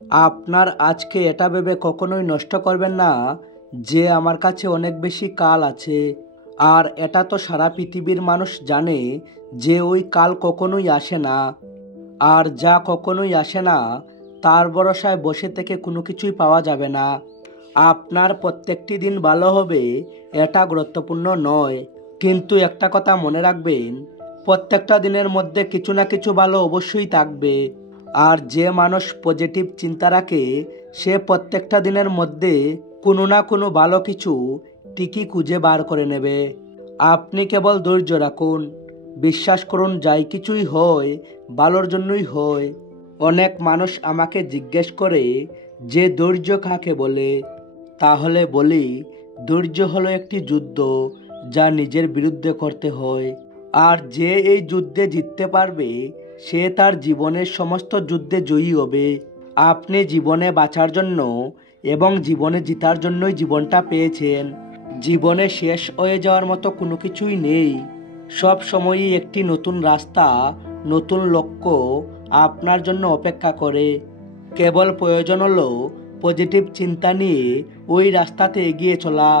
আপনার আজকে এটা ভেবে কখনোই নষ্ট করবেন না যে আমার কাছে অনেক বেশি কাল আছে। আর এটা তো সারা পৃথিবীর মানুষ জানে যে ওই কাল কখনোই আসে না। আর যা কখনোই আসে না তার ভরসায় বসে থেকে কোনো কিছুই পাওয়া যাবে না। আপনার প্রত্যেকটি দিন ভালো হবে এটা গুরুত্বপূর্ণ নয়, কিন্তু একটা কথা মনে রাখবেন, প্রত্যেকটা দিনের মধ্যে কিছু না কিছু ভালো অবশ্যই থাকবে। আর যে মানুষ পজিটিভ চিন্তা রাখে সে প্রত্যেকটা দিনের মধ্যে কোনো না কোনো ভালো কিছু ঠিকই খুঁজে বার করে নেবে। আপনি কেবল ধৈর্য রাখুন, বিশ্বাস করুন যাই কিছুই হয় ভালোর জন্যই হয়। অনেক মানুষ আমাকে জিজ্ঞেস করে যে ধৈর্য কাকে বলে, তাহলে বলি ধৈর্য হলো একটি যুদ্ধ যা নিজের বিরুদ্ধে করতে হয়। আর যে এই যুদ্ধে জিততে পারবে সে তার জীবনের সমস্ত যুদ্ধে জয়ী হবে। আপনি জীবনে বাঁচার জন্য এবং জীবনে জিতার জন্যই জীবনটা পেয়েছেন। জীবনে শেষ হয়ে যাওয়ার মতো কোনো কিছুই নেই। সব সময়ই একটি নতুন রাস্তা, নতুন লক্ষ্য আপনার জন্য অপেক্ষা করে। কেবল প্রয়োজন হলো পজিটিভ চিন্তা নিয়ে ওই রাস্তাতে এগিয়ে চলা।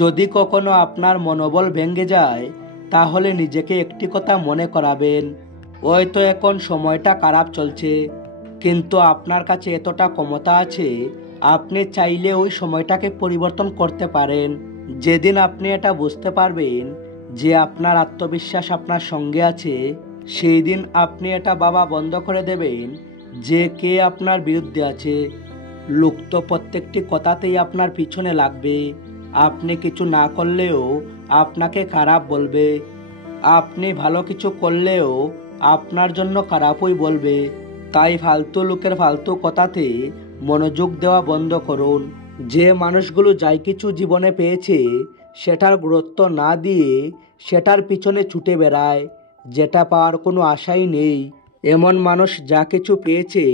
যদি কখনো আপনার মনোবল ভেঙে যায় তাহলে নিজেকে একটি কথা মনে করাবেন, হয়তো এখন সময়টা খারাপ চলছে, কিন্তু আপনার কাছে এতটা ক্ষমতা আছে আপনি চাইলে ওই সময়টাকে পরিবর্তন করতে পারেন। যেদিন আপনি এটা বুঝতে পারবেন যে আপনার আত্মবিশ্বাস আপনার সঙ্গে আছে, সেই দিন আপনি এটা ভাবা বন্ধ করে দেবেন যে কে আপনার বিরুদ্ধে আছে। লোক তো প্রত্যেকটি কথাতেই আপনার পিছনে লাগবে। আপনি কিছু না করলেও আপনাকে খারাপ বলবে, আপনি ভালো কিছু করলেও আপনার জন্য খারাপই বলবে। তাই ফালতু লোকের ফালতু কথাতে মনোযোগ দেওয়া বন্ধ করুন। যে মানুষগুলো যাই কিছু জীবনে পেয়েছে সেটার গুরুত্ব না দিয়ে সেটার পিছনে ছুটে বেড়ায়, যেটা পাওয়ার কোনো আশাই নেই, এমন মানুষ যা কিছু পেয়েছে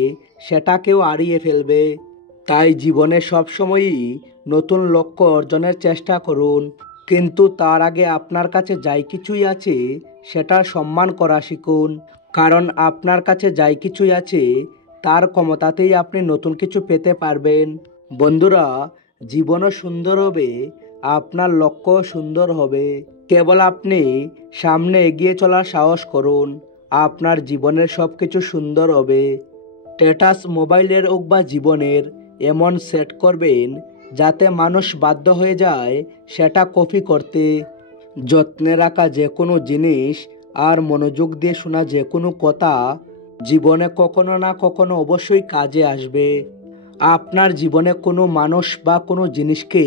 সেটাকেও হারিয়ে ফেলবে। তাই জীবনে সবসময়ই নতুন লক্ষ্য অর্জনের চেষ্টা করুন, কিন্তু তার আগে আপনার কাছে যাই কিছুই আছে সেটার সম্মান করা শিখুন। কারণ আপনার কাছে যাই কিছুই আছে তার ক্ষমতাতেই আপনি নতুন কিছু পেতে পারবেন। বন্ধুরা, জীবনও সুন্দর হবে, আপনার লক্ষ্যও সুন্দর হবে। কেবল আপনি সামনে এগিয়ে চলার সাহস করুন, আপনার জীবনের সব কিছু সুন্দর হবে। স্ট্যাটাস মোবাইলের হোক বা জীবনের এমন সেট করবেন যাতে মানুষ বাধ্য হয়ে যায় সেটা কপি করতে। যত্নে রাখা যে কোনো জিনিস আর মনোযোগ দিয়ে শোনা যে কোনো কথা জীবনে কখনো না কখনো অবশ্যই কাজে আসবে। আপনার জীবনে কোনো মানুষ বা কোনো জিনিসকে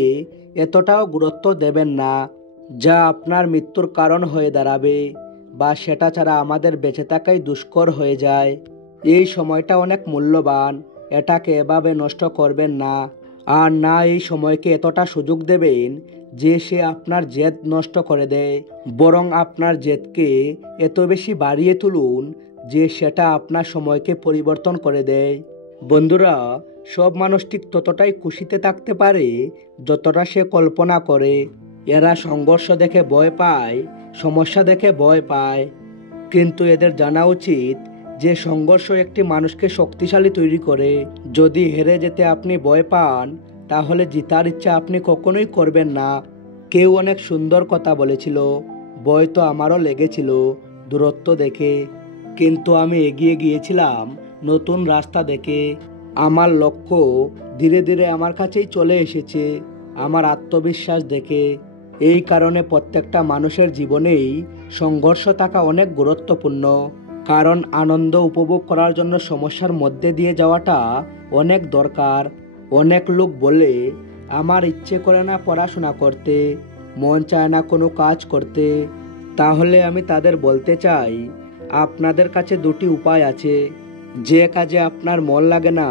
এতটাও গুরুত্ব দেবেন না যা আপনার মৃত্যুর কারণ হয়ে দাঁড়াবে, বা সেটা ছাড়া আমাদের বেঁচে থাকাই দুষ্কর হয়ে যায়। এই সময়টা অনেক মূল্যবান, এটাকে এভাবে নষ্ট করবেন না। আর না এই সময়কে এতটা সুযোগ দেবেন যে সে আপনার জেদ নষ্ট করে দেয়, বরং আপনার জেদকে এত বেশি বাড়িয়ে তুলুন যে সেটা আপনার সময়কে পরিবর্তন করে দেয়। বন্ধুরা, সব মানুষ ঠিক ততটাই খুশিতে থাকতে পারে যতটা সে কল্পনা করে। এরা সংঘর্ষ দেখে ভয় পায়, সমস্যা দেখে ভয় পায়, কিন্তু এদের জানা উচিত যে সংঘর্ষ একটি মানুষকে শক্তিশালী তৈরি করে। যদি হেরে যেতে আপনি ভয় পান তাহলে জিতার ইচ্ছা আপনি কখনোই করবেন না। কেউ অনেক সুন্দর কথা বলেছিল, ভয় তো আমারও লেগেছিল দূরত্ব দেখে, কিন্তু আমি এগিয়ে গিয়েছিলাম নতুন রাস্তা দেখে। আমার লক্ষ্য ধীরে ধীরে আমার কাছেই চলে এসেছে আমার আত্মবিশ্বাস দেখে। এই কারণে প্রত্যেকটা মানুষের জীবনেই সংঘর্ষ থাকা অনেক গুরুত্বপূর্ণ, কারণ আনন্দ উপভোগ করার জন্য সমস্যার মধ্যে দিয়ে যাওয়াটা অনেক দরকার। অনেক লোক বলে আমার ইচ্ছে করে না পড়াশোনা করতে, মন চায় না কোনো কাজ করতে। তাহলে আমি তাদের বলতে চাই, আপনাদের কাছে দুটি উপায় আছে। যে কাজে আপনার মন লাগে না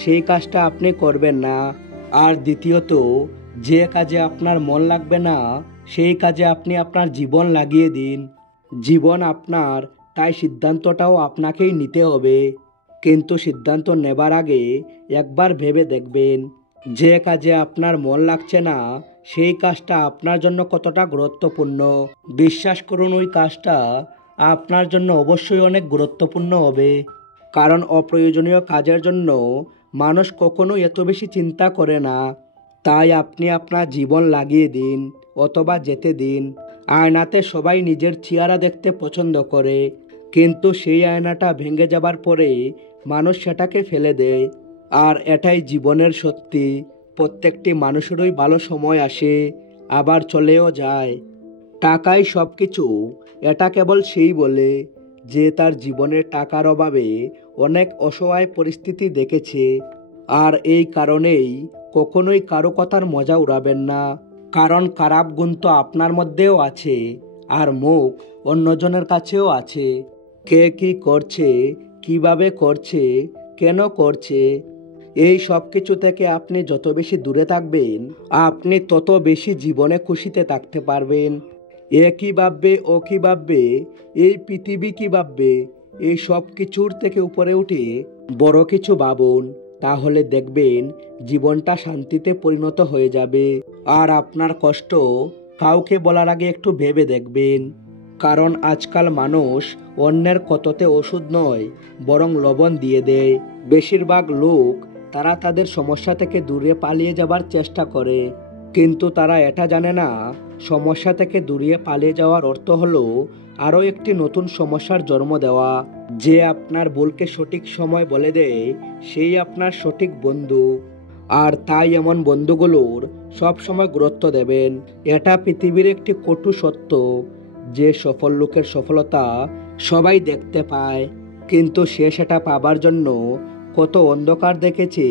সেই কাজটা আপনি করবেন না। আর দ্বিতীয়ত, যে কাজে আপনার মন লাগবে না সেই কাজে আপনি আপনার জীবন লাগিয়ে দিন। জীবন আপনার, তাই সিদ্ধান্তটাও আপনাকেই নিতে হবে, কিন্তু সিদ্ধান্ত নেবার আগে একবার ভেবে দেখবেন যে কাজে আপনার মন লাগছে না সেই কাজটা আপনার জন্য কতটা গুরুত্বপূর্ণ। বিশ্বাস করুন ওই কাজটা আপনার জন্য অবশ্যই অনেক গুরুত্বপূর্ণ হবে, কারণ অপ্রয়োজনীয় কাজের জন্য মানুষ কখনো এত বেশি চিন্তা করে না। তাই আপনি আপনার জীবন লাগিয়ে দিন অথবা যেতে দিন। আয়নাতে সবাই নিজের চেহারা দেখতে পছন্দ করে, কিন্তু সেই আয়নাটা ভেঙে যাবার পরে মানুষ সেটাকে ফেলে দেয়। আর এটাই জীবনের সত্যি। প্রত্যেকটি মানুষেরই ভালো সময় আসে, আবার চলেও যায়। টাকাই সব কিছু, এটা কেবল সেই বলে যে তার জীবনের টাকার অভাবে অনেক অসহায় পরিস্থিতি দেখেছে। আর এই কারণেই কখনোই কারো কথার মজা উড়াবেন না, কারণ খারাপ গুণ তো আপনার মধ্যেও আছে, আর মুখ অন্যজনের কাছেও আছে। কে কি করছে, কিভাবে করছে, কেন করছে, এই সব কিছু থেকে আপনি যত বেশি দূরে থাকবেন, আপনি তত বেশি জীবনে খুশিতে থাকতে পারবেন। এ কী ভাববে, ও কী ভাববে, এই পৃথিবী কী ভাববে, এই সব কিছুর থেকে উপরে উঠে বড় কিছু ভাবুন। তাহলে দেখবেন জীবনটা শান্তিতে পরিণত হয়ে যাবে। আর আপনার কষ্ট কাউকে বলার আগে একটু ভেবে দেখবেন, কারণ আজকাল মানুষ অন্যের ক্ষততে ওষুধ নয়, বরং লবণ দিয়ে দেয়। বেশিরভাগ লোক তারা তাদের সমস্যা থেকে দূরে পালিয়ে যাবার চেষ্টা করে, কিন্তু তারা এটা জানে না সমস্যা থেকে দূরে পালিয়ে যাওয়ার অর্থ হলো আরও একটি নতুন সমস্যার জন্ম দেওয়া। যে আপনার ভুলকে সঠিক সময় বলে দেয়, সেই আপনার সঠিক বন্ধু। আর তাই এমন বন্ধুগুলোর সব সময় গুরুত্ব দেবেন। এটা পৃথিবীর একটি কটু সত্য যে সফল লোকের সফলতা সবাই দেখতে পায়, কিন্তু সে সেটা পাবার জন্য কত অন্ধকার দেখেছে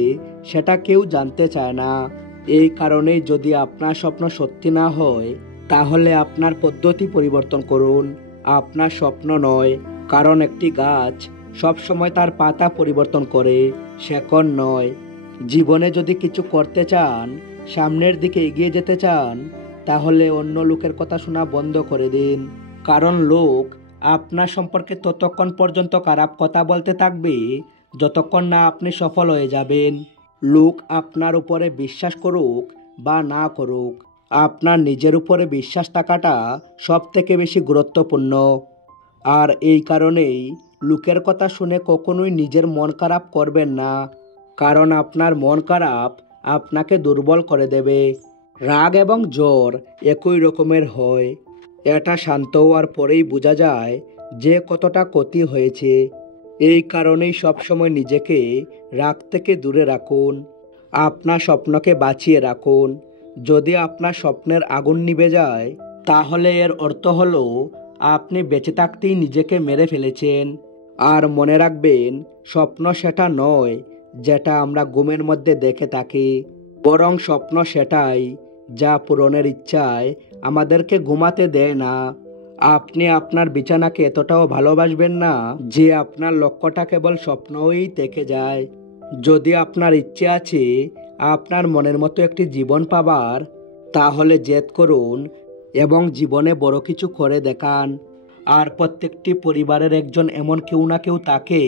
সেটা কেউ জানতে চায় না। এই কারণেই যদি আপনার স্বপ্ন সত্যি না হয়, তাহলে আপনার পদ্ধতি পরিবর্তন করুন, আপনার স্বপ্ন নয়। কারণ একটি গাছ সব সময় তার পাতা পরিবর্তন করে, শেকড় নয়। জীবনে যদি কিছু করতে চান, সামনের দিকে এগিয়ে যেতে চান, তাহলে অন্য লোকের কথা শোনা বন্ধ করে দিন। কারণ লোক আপনার সম্পর্কে ততক্ষণ পর্যন্ত খারাপ কথা বলতে থাকবে যতক্ষণ না আপনি সফল হয়ে যাবেন। লোক আপনার উপরে বিশ্বাস করুক বা না করুক, আপনার নিজের উপরে বিশ্বাস থাকাটা সব থেকে বেশি গুরুত্বপূর্ণ। আর এই কারণেই লোকের কথা শুনে কখনোই নিজের মন খারাপ করবেন না, কারণ আপনার মন খারাপ আপনাকে দুর্বল করে দেবে। রাগ এবং জ্বর একই রকমের হয়, এটা শান্ত হওয়ার পরেই বোঝা যায় যে কতটা ক্ষতি হয়েছে। এই কারণেই সবসময় নিজেকে রাগ থেকে দূরে রাখুন, আপনার স্বপ্নকে বাঁচিয়ে রাখুন। যদি আপনার স্বপ্নের আগুন নিভে যায়, তাহলে এর অর্থ হলো আপনি বেঁচে থাকতেই নিজেকে মেরে ফেলেছেন। আর মনে রাখবেন, স্বপ্ন সেটা নয় যেটা আমরা ঘুমের মধ্যে দেখে থাকি, বরং স্বপ্ন সেটাই যা পূরণের ইচ্ছায় আমাদেরকে ঘুমাতে দেয় না। আপনি আপনার বিছানাকে এতটাও ভালোবাসবেন না যে আপনার লক্ষ্যটা কেবল স্বপ্নই থেকে যায়। যদি আপনার ইচ্ছে আছে আপনার মনের মতো একটি জীবন পাবার, তাহলে জেদ করুন এবং জীবনে বড় কিছু করে দেখান। আর প্রত্যেকটি পরিবারের একজন এমন কেউ না কেউ থাকে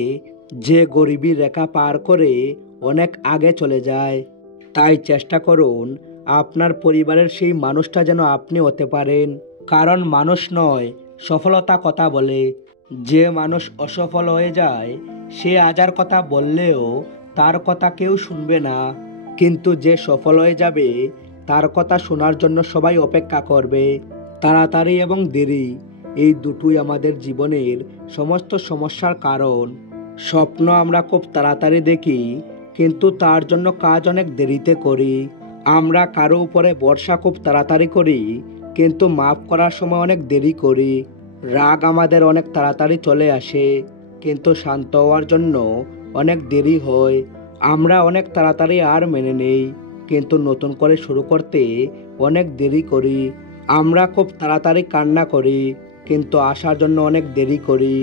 যে গরিবীর রেখা পার করে অনেক আগে চলে যায়। তাই চেষ্টা করুন আপনার পরিবারের সেই মানুষটা যেন আপনি হতে পারেন, কারণ মানুষ নয়, সফলতা কথা বলে। যে মানুষ অসফল হয়ে যায় সে হাজার কথা বললেও তার কথা কেউ শুনবে না, কিন্তু যে সফল হয়ে যাবে তার কথা শোনার জন্য সবাই অপেক্ষা করবে। তাড়াতাড়ি এবং দেরি, এই দুটোই আমাদের জীবনের সমস্ত সমস্যার কারণ। স্বপ্ন আমরা খুব তাড়াতাড়ি দেখি, কিন্তু তার জন্য কাজ অনেক দেরিতে করি। আমরা কারো উপরে ভরসা খুব তাড়াতাড়ি করি, কিন্তু মাফ করার সময় অনেক দেরি করি। রাগ আমাদের অনেক তাড়াতাড়ি চলে আসে, কিন্তু শান্ত হওয়ার জন্য অনেক দেরি হয়। আমরা অনেক তাড়াতাড়ি আর মেনে নেই, কিন্তু নতুন করে শুরু করতে অনেক দেরি করি। আমরা খুব তাড়াতাড়ি কান্না করি, কিন্তু আসার জন্য অনেক দেরি করি।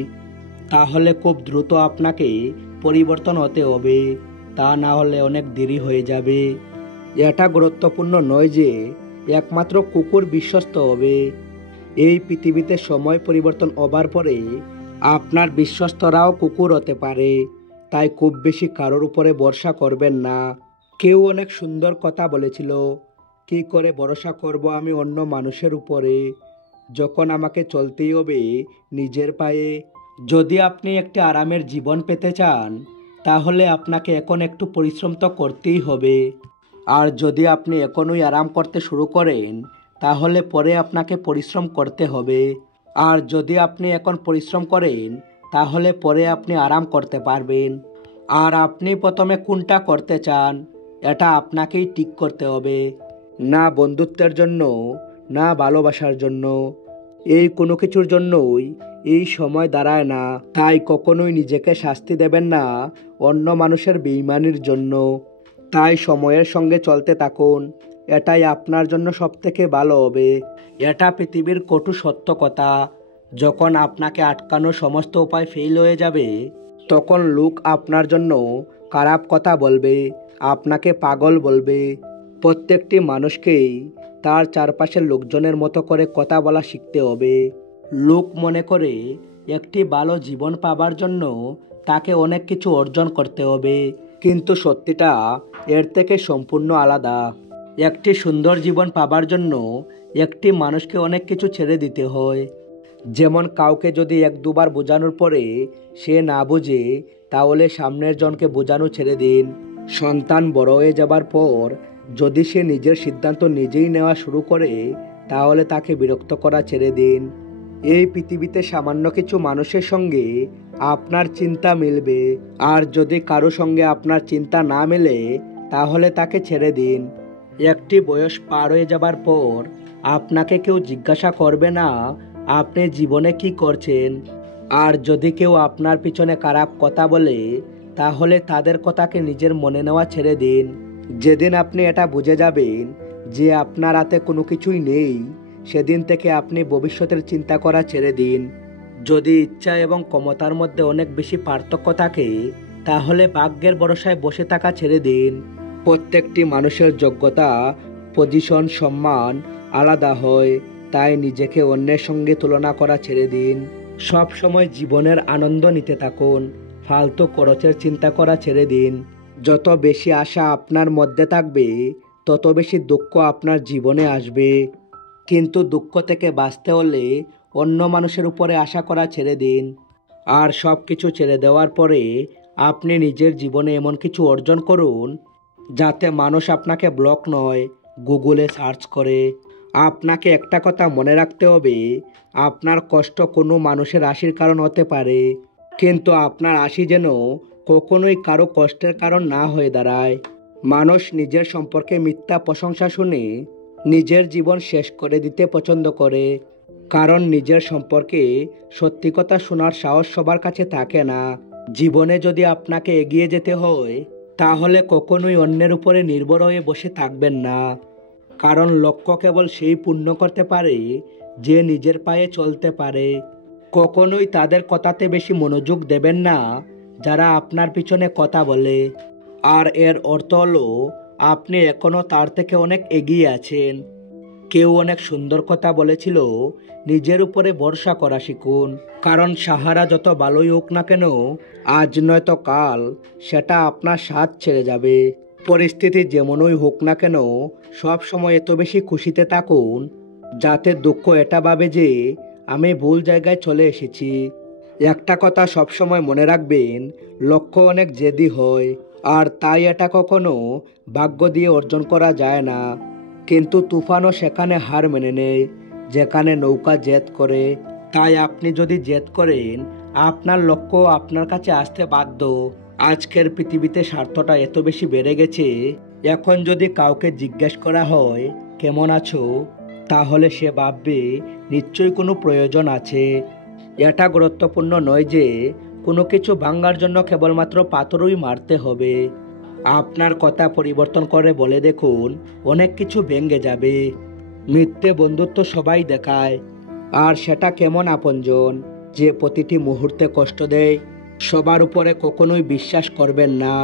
তাহলে খুব দ্রুত আপনাকে পরিবর্তন হতে হবে, তা না হলে অনেক দেরি হয়ে যাবে। এটা গুরুত্বপূর্ণ নয় যে একমাত্র কুকুর বিশ্বস্ত হবে। এই পৃথিবীতে সময় পরিবর্তন হবার পরে আপনার বিশ্বস্তরাও কুকুর হতে পারে। তাই খুব বেশি কারোর উপরে ভরসা করবেন না। কেউ অনেক সুন্দর কথা বলেছিল, কি করে ভরসা করব আমি অন্য মানুষের উপরে, যখন আমাকে চলতেই হবে নিজের পায়ে। যদি আপনি একটি আরামের জীবন পেতে চান, তাহলে আপনাকে এখন একটু পরিশ্রম তো করতেই হবে। আর যদি আপনি এখনই আরাম করতে শুরু করেন তাহলে পরে আপনাকে পরিশ্রম করতে হবে। আর যদি আপনি এখন পরিশ্রম করেন তাহলে পরে আপনি আরাম করতে পারবেন। আর আপনি প্রথমে কোনটা করতে চান এটা আপনাকেই ঠিক করতে হবে। না বন্ধুত্বের জন্য, না ভালোবাসার জন্য, এই কোনো কিছুর জন্যই এই সময় দাঁড়ায় না। তাই কখনোই নিজেকে শাস্তি দেবেন না অন্য মানুষের বেইমানির জন্য। তাই সময়ের সঙ্গে চলতে থাকুন, এটাই আপনার জন্য সবথেকে ভালো হবে। এটা পৃথিবীর কটু সত্য কথা। যখন আপনাকে আটকানোর সমস্ত উপায় ফেল হয়ে যাবে তখন লোক আপনার জন্য খারাপ কথা বলবে, আপনাকে পাগল বলবে। প্রত্যেকটি মানুষকেই তার চারপাশের লোকজনের মতো করে কথা বলা শিখতে হবে। লোক মনে করে একটি ভালো জীবন পাবার জন্য তাকে অনেক কিছু অর্জন করতে হবে, কিন্তু সত্যিটা এর থেকে সম্পূর্ণ আলাদা। একটি সুন্দর জীবন পাবার জন্য একটি মানুষকে অনেক কিছু ছেড়ে দিতে হয়। যেমন কাউকে যদি এক দুবার বোঝানোর পরে সে না বোঝে তাহলে সামনের জনকে বোঝানো ছেড়ে দিন। সন্তান বড় হয়ে যাবার পর যদি সে নিজের সিদ্ধান্ত নিজেই নেওয়া শুরু করে তাহলে তাকে বিরক্ত করা ছেড়ে দিন। এই পৃথিবীতে সামান্য কিছু মানুষের সঙ্গে আপনার চিন্তা মিলবে, আর যদি কারো সঙ্গে আপনার চিন্তা না মেলে তাহলে তাকে ছেড়ে দিন। একটি বয়স পার হয়ে যাবার পর আপনাকে কেউ জিজ্ঞাসা করবে না আপনি জীবনে কি করছেন। আর যদি কেউ আপনার পিছনে খারাপ কথা বলে তাহলে তাদের কথাকে নিজের মনে নেওয়া ছেড়ে দিন। যেদিন আপনি এটা বুঝে যাবেন যে আপনার হাতে কোনো কিছুই নেই সেদিন থেকে আপনি ভবিষ্যতের চিন্তা করা ছেড়ে দিন। যদি ইচ্ছা এবং ক্ষমতার মধ্যে অনেক বেশি পার্থক্য থাকে তাহলে ভাগ্যের ভরসায় বসে থাকা ছেড়ে দিন। প্রত্যেকটি মানুষের যোগ্যতা, পজিশন, সম্মান আলাদা হয়, তাই নিজেকে অন্যের সঙ্গে তুলনা করা ছেড়ে দিন। সব সময় জীবনের আনন্দ নিতে থাকুন, ফালতু খরচের চিন্তা করা ছেড়ে দিন। যত বেশি আশা আপনার মধ্যে থাকবে তত বেশি দুঃখ আপনার জীবনে আসবে। কিন্তু দুঃখ থেকে বাঁচতে হলে অন্য মানুষের উপরে আশা করা ছেড়ে দিন। আর সব কিছু ছেড়ে দেওয়ার পরে আপনি নিজের জীবনে এমন কিছু অর্জন করুন যাতে মানুষ আপনাকে ব্লক নয় গুগলে সার্চ করে। আপনাকে একটা কথা মনে রাখতে হবে, আপনার কষ্ট কোনো মানুষের হাসির কারণ হতে পারে, কিন্তু আপনার হাসি যেন কখনোই কারো কষ্টের কারণ না হয়ে দাঁড়ায়। মানুষ নিজের সম্পর্কে মিথ্যা প্রশংসা শুনে নিজের জীবন শেষ করে দিতে পছন্দ করে, কারণ নিজের সম্পর্কে সত্যি কথা শোনার সাহস সবার কাছে থাকে না। জীবনে যদি আপনাকে এগিয়ে যেতে হয় তাহলে কখনোই অন্যের উপরে নির্ভর হয়ে বসে থাকবেন না, কারণ লক্ষ্য কেবল সেই পূর্ণ করতে পারে যে নিজের পায়ে চলতে পারে। কখনোই তাদের কথাতে বেশি মনোযোগ দেবেন না যারা আপনার পিছনে কথা বলে। আর এর অর্থ হলো আপনি এখনও তার থেকে অনেক এগিয়ে আছেন। কেউ অনেক সুন্দর কথা বলেছিল, নিজের উপরে ভরসা করা শিখুন, কারণ সাহারা যত ভালোই হোক না কেন আজ নয়তো কাল সেটা আপনার সাথ ছেড়ে যাবে। পরিস্থিতি যেমনই হোক না কেন সব সময় এত বেশি খুশিতে থাকুন যাতে দুঃখ এটা ভাবে যে আমি ভুল জায়গায় চলে এসেছি। একটা কথা সবসময় মনে রাখবেন, লক্ষ্য অনেক জেদি হয়, আর তাই এটা কখনো ভাগ্য দিয়ে অর্জন করা যায় না। কিন্তু তুফানও সেখানে হার মেনে নেয় যেখানে নৌকা জেদ করে। তাই আপনি যদি জেদ করেন আপনার লক্ষ্য আপনার কাছে আসতে বাধ্য। আজকের পৃথিবীতে স্বার্থটা এত বেশি বেড়ে গেছে, এখন যদি কাউকে জিজ্ঞেস করা হয় কেমন আছো তাহলে সে ভাববে নিশ্চয়ই কোনো প্রয়োজন আছে। এটা গুরুত্বপূর্ণ নয় যে কোনো কিছু ভাঙার জন্য কেবলমাত্র পাথরই মারতে হবে। আপনার কথা পরিবর্তন করে বলে দেখুন, অনেক কিছু ভেঙে যাবে। মিথ্যে বন্ধুত্ব সবাই দেখায়, আর সেটা কেমন আপনজন যে প্রতিটি মুহূর্তে কষ্ট দেয়। সবার উপরে কখনোই বিশ্বাস করবেন না,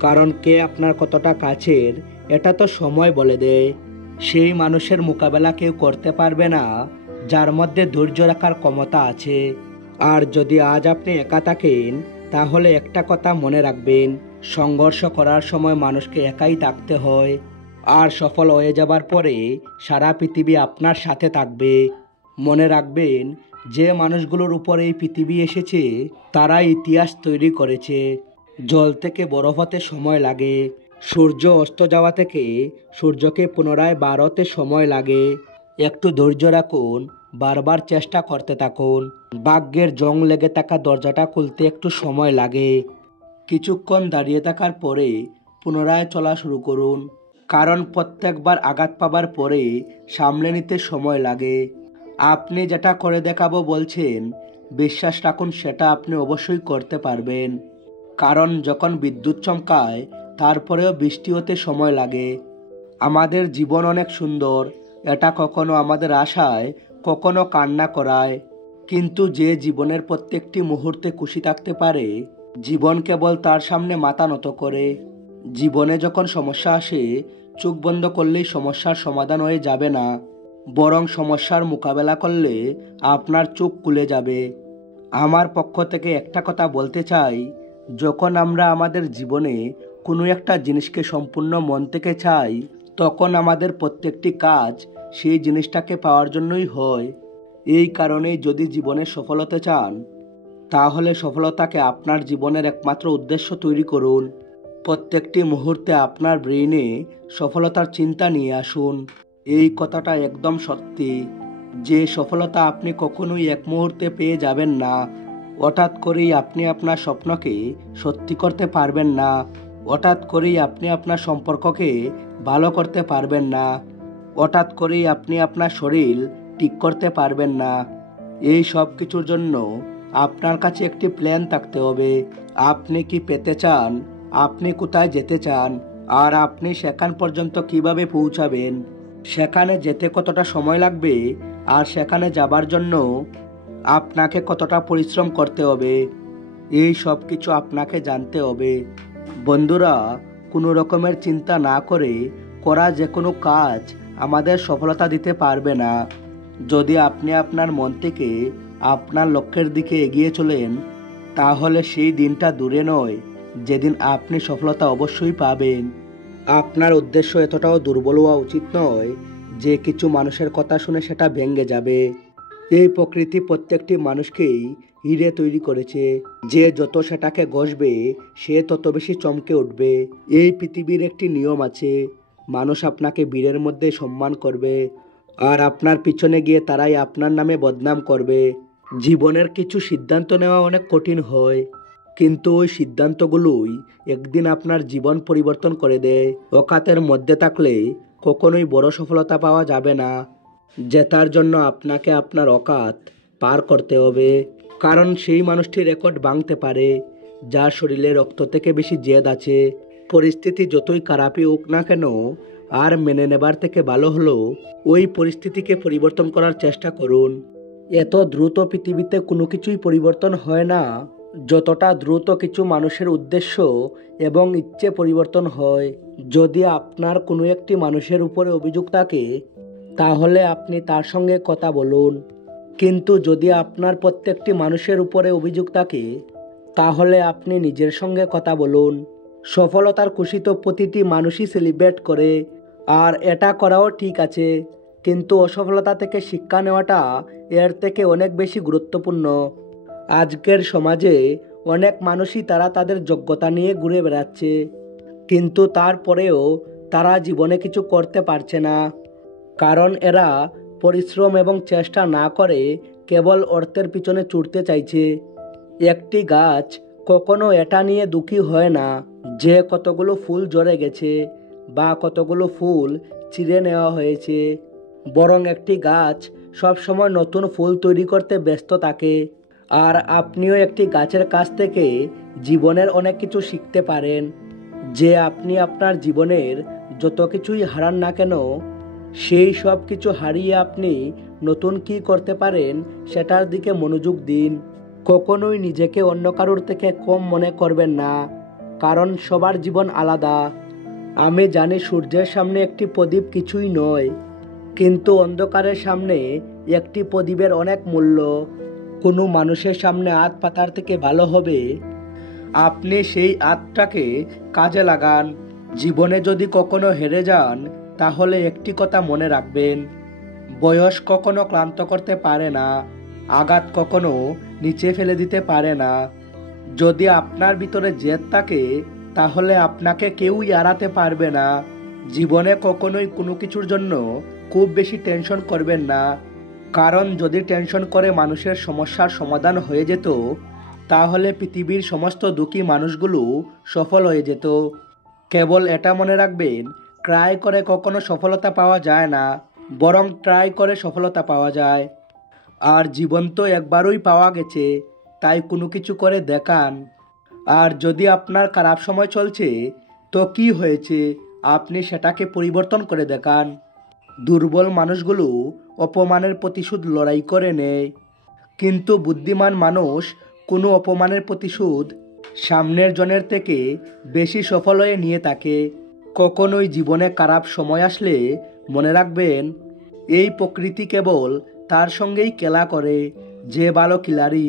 কারণ কে আপনার কতটা কাছের এটা তো সময় বলে দেয়। সেই মানুষের মোকাবেলা কেউ করতে পারবে না যার মধ্যে ধৈর্য রাখার ক্ষমতা আছে। আর যদি আজ আপনি একা থাকেন তাহলে একটা কথা মনে রাখবেন, সংঘর্ষ করার সময় মানুষকে একাই থাকতে হয়, আর সফল হয়ে যাবার পরে সারা পৃথিবী আপনার সাথে থাকবে। মনে রাখবেন, যে মানুষগুলোর উপরে এই পৃথিবী এসেছে তারা ইতিহাস তৈরি করেছে। জল থেকে বরফ হতে সময় লাগে। সূর্য অস্ত যাওয়া থেকে সূর্যকে পুনরায় বার হতে সময় লাগে। একটু ধৈর্য রাখুন, বারবার চেষ্টা করতে থাকুন। ভাগ্যের জং লেগে থাকা দরজাটা খুলতে একটু সময় লাগে। কিছুক্ষণ দাঁড়িয়ে থাকার পরে পুনরায় চলা শুরু করুন, কারণ প্রত্যেকবার আঘাত পাবার পরে সামলে নিতে সময় লাগে। আপনি যেটা করে দেখাবো বলছেন, বিশ্বাস রাখুন সেটা আপনি অবশ্যই করতে পারবেন। কারণ যখন বিদ্যুৎ চমকায় তারপরেও বৃষ্টি হতে সময় লাগে। আমাদের জীবন অনেক সুন্দর, এটা কখনো আমাদের আশায়, কখনো কান্না করায়। কিন্তু যে জীবনের প্রত্যেকটি মুহূর্তে খুশি থাকতে পারে, জীবন কেবল তার সামনে মাথা নত করে। জীবনে যখন সমস্যা আসে, চোখ বন্ধ করলেই সমস্যার সমাধান হয়ে যাবে না, বরং সমস্যার মোকাবেলা করলে আপনার চোখ খুলে যাবে। আমার পক্ষ থেকে একটা কথা বলতে চাই, যখন আমরা আমাদের জীবনে কোনো একটা জিনিসকে সম্পূর্ণ মন থেকে চাই, তখন আমাদের প্রত্যেকটি কাজ সেই জিনিসটাকে পাওয়ার জন্যই হয়। এই কারণেই যদি জীবনে সফল হতে চান, তাহলে সফলতাকে আপনার জীবনের একমাত্র উদ্দেশ্য তৈরি করুন। প্রত্যেকটি মুহূর্তে আপনার ব্রেইনে সফলতার চিন্তা নিয়ে আসুন। এই কথাটা একদম সত্যি যে সফলতা আপনি কখনোই এক মুহূর্তে পেয়ে যাবেন না। হঠাৎ করেই আপনি আপনার স্বপ্নকে সত্যি করতে পারবেন না। হঠাৎ করেই আপনি আপনার সম্পর্ককে ভালো করতে পারবেন না। হঠাৎ করেই আপনি আপনার শরীর ঠিক করতে পারবেন না। এই সব কিছুর জন্য আপনার কাছে একটি প্ল্যান থাকতে হবে। আপনি কি পেতে চান, আপনি কোথায় যেতে চান, আর আপনি সেখান পর্যন্ত কিভাবে পৌঁছাবেন, সেখানে যেতে কতটা সময় লাগবে, আর সেখানে যাবার জন্য আপনাকে কতটা পরিশ্রম করতে হবে, এই সব কিছু আপনাকে জানতে হবে। বন্ধুরা, কোনো রকমের চিন্তা না করে করা যে কোনো কাজ আমাদের সফলতা দিতে পারবে না। যদি আপনি আপনার মন থেকে আপনার লক্ষ্যের দিকে এগিয়ে চলেন, তাহলে সেই দিনটা দূরে নয় যেদিন আপনি সফলতা অবশ্যই পাবেন। আপনার উদ্দেশ্য এতটাও দুর্বল হওয়া উচিত নয় যে কিছু মানুষের কথা শুনে সেটা ভেঙে যাবে। এই প্রকৃতি প্রত্যেকটি মানুষকেই হিরে তৈরি করেছে। যে যত সেটাকে ঘষবে, সে তত বেশি চমকে উঠবে। এই পৃথিবীর একটি নিয়ম আছে, মানুষ আপনাকে ভিড়ের মধ্যে সম্মান করবে, আর আপনার পিছনে গিয়ে তারাই আপনার নামে বদনাম করবে। জীবনের কিছু সিদ্ধান্ত নেওয়া অনেক কঠিন হয়, কিন্তু ওই সিদ্ধান্তগুলোই একদিন আপনার জীবন পরিবর্তন করে দেয়। অকাতের মধ্যে থাকলে কখনোই বড় সফলতা পাওয়া যাবে না। জেতার জন্য আপনাকে আপনার অকাত পার করতে হবে, কারণ সেই মানুষটি রেকর্ড ভাঙতে পারে যার শরীরে রক্ত থেকে বেশি জেদ আছে। পরিস্থিতি যতই খারাপই হোক না কেন, আর মেনে নেবার থেকে ভালো হলো ওই পরিস্থিতিকে পরিবর্তন করার চেষ্টা করুন। এত দ্রুত পৃথিবীতে কোনো কিছুই পরিবর্তন হয় না যতটা দ্রুত কিছু মানুষের উদ্দেশ্য এবং ইচ্ছে পরিবর্তন হয়। যদি আপনার কোনো একটি মানুষের উপরে অভিযোগ থাকে, তাহলে আপনি তার সঙ্গে কথা বলুন। কিন্তু যদি আপনার প্রত্যেকটি মানুষের উপরে অভিযোগ থাকে, তাহলে আপনি নিজের সঙ্গে কথা বলুন। সফলতার খুশি তো প্রতিটি মানুষই সেলিব্রেট করে, আর এটা করাও ঠিক আছে, কিন্তু অসফলতা থেকে শিক্ষা নেওয়াটা এর থেকে অনেক বেশি গুরুত্বপূর্ণ। আজকের সমাজে অনেক মানুষই তারা তাদের যোগ্যতা নিয়ে ঘুরে বেড়াচ্ছে, কিন্তু তারপরেও তারা জীবনে কিছু করতে পারছে না, কারণ এরা পরিশ্রম এবং চেষ্টা না করে কেবল অর্থের পিছনে ছুটতে চাইছে। একটি গাছ কখনো এটা নিয়ে দুঃখী হয় না যে কতগুলো ফুল ঝরে গেছে বা কতগুলো ফুল ছিঁড়ে নেওয়া হয়েছে, বরং একটি গাছ সবসময় নতুন ফুল তৈরি করতে ব্যস্ত থাকে। আর আপনিও একটি গাছের কাছ থেকে জীবনের অনেক কিছু শিখতে পারেন। যে আপনি আপনার জীবনের যত কিছুই হারান না কেন, সেই সব কিছু হারিয়ে আপনি নতুন কি করতে পারেন সেটার দিকে মনোযোগ দিন। কখনোই নিজেকে অন্য কারোর থেকে কম মনে করবেন না, কারণ সবার জীবন আলাদা। আমি জানি সূর্যের সামনে একটি প্রদীপ কিছুই নয়, কিন্তু অন্ধকারের সামনে একটি প্রদীপের অনেক মূল্য। কোনো মানুষের সামনে হাত পাতার থেকে ভালো হবে আপনি সেই হাতটাকে কাজে লাগান। জীবনে যদি কখনো হেরে যান, তাহলে একটি কথা মনে রাখবেন, বয়স কখনো ক্লান্ত করতে পারে না, আঘাত কখনো নিচে ফেলে দিতে পারে না। যদি আপনার ভিতরে জেদ থাকে তাহলে আপনাকে কেউই এড়াতে পারবে না। জীবনে কখনোই কোনো কিছুর জন্য খুব বেশি টেনশন করবেন না, কারণ যদি টেনশন করে মানুষের সমস্যার সমাধান হয়ে যেত তাহলে পৃথিবীর সমস্ত দুঃখী মানুষগুলো সফল হয়ে যেত। কেবল এটা মনে রাখবেন, ট্রাই করে কখনো সফলতা পাওয়া যায় না, বরং ট্রাই করে সফলতা পাওয়া যায়। আর জীবন তো একবারই পাওয়া গেছে, তাই কোনো কিছু করে দেখান। আর যদি আপনার খারাপ সময় চলছে তো কি হয়েছে, আপনি সেটাকে পরিবর্তন করে দেখান। দুর্বল মানুষগুলো অপমানের প্রতিশোধ লড়াই করে নেয়, কিন্তু বুদ্ধিমান মানুষ কোনো অপমানের প্রতিশোধ সামনের জনের থেকে বেশি সফল হয়ে নিয়ে থাকে। কখনোই জীবনে খারাপ সময় আসলে মনে রাখবেন, এই প্রকৃতি কেবল তার সঙ্গেই খেলা করে যে ভালো খিলাড়ি।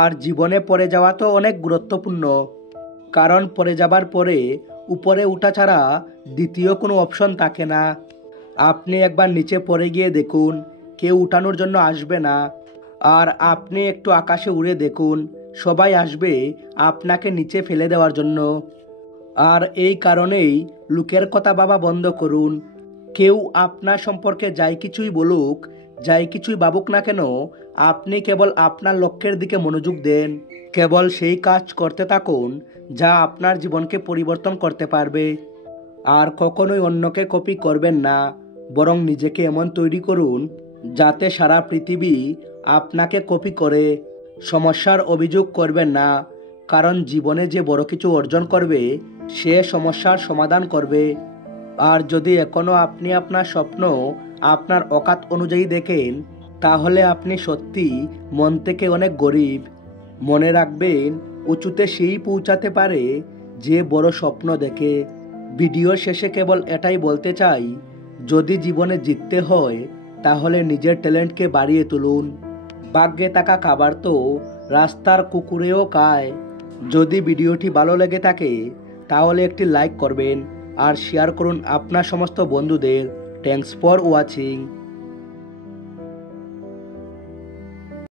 আর জীবনে পড়ে যাওয়া তো অনেক গুরুত্বপূর্ণ, কারণ পড়ে যাবার পরে উপরে ওঠা ছাড়া দ্বিতীয় কোনো অপশন থাকে না। আপনি একবার নিচে পড়ে গিয়ে দেখুন, কেউ উঠানোর জন্য আসবে না। আর আপনি একটু আকাশে উড়ে দেখুন, সবাই আসবে আপনাকে নিচে ফেলে দেওয়ার জন্য। আর এই কারণেই লোকের কথা ভাবা বন্ধ করুন। কেউ আপনার সম্পর্কে যাই কিছুই বলুক, যাই কিছুই ভাবুক না কেন, আপনি কেবল আপনার লক্ষ্যের দিকে মনোযোগ দেন। কেবল সেই কাজ করতে থাকুন যা আপনার জীবনকে পরিবর্তন করতে পারবে। আর কখনোই অন্যকে কপি করবেন না, বরং নিজেকে এমন তৈরি করুন যাতে সারা পৃথিবী আপনাকে কপি করে। সমস্যার অভিযোগ করবেন না, কারণ জীবনে যে বড় কিছু অর্জন করবে সে সমস্যার সমাধান করবে। আর যদি এখনও আপনি আপনার স্বপ্ন আপনার অকাত অনুযায়ী দেখেন, তাহলে আপনি সত্যি মন থেকে অনেক গরিব। মনে রাখবেন, উঁচুতে সেই পৌঁছাতে পারে যে বড় স্বপ্ন দেখে। ভিডিওর শেষে কেবল এটাই বলতে চাই, যদি জীবনে জিততে হয় তাহলে নিজের ট্যালেন্টকে বাড়িয়ে তুলুন। ভাগ্যে থাকা খাবার তো রাস্তার কুকুরেও খায়। যদি ভিডিওটি ভালো লেগে থাকে তাহলে একটি লাইক করবেন আর শেয়ার করুন আপনার সমস্ত বন্ধুদের। Thanks for watching.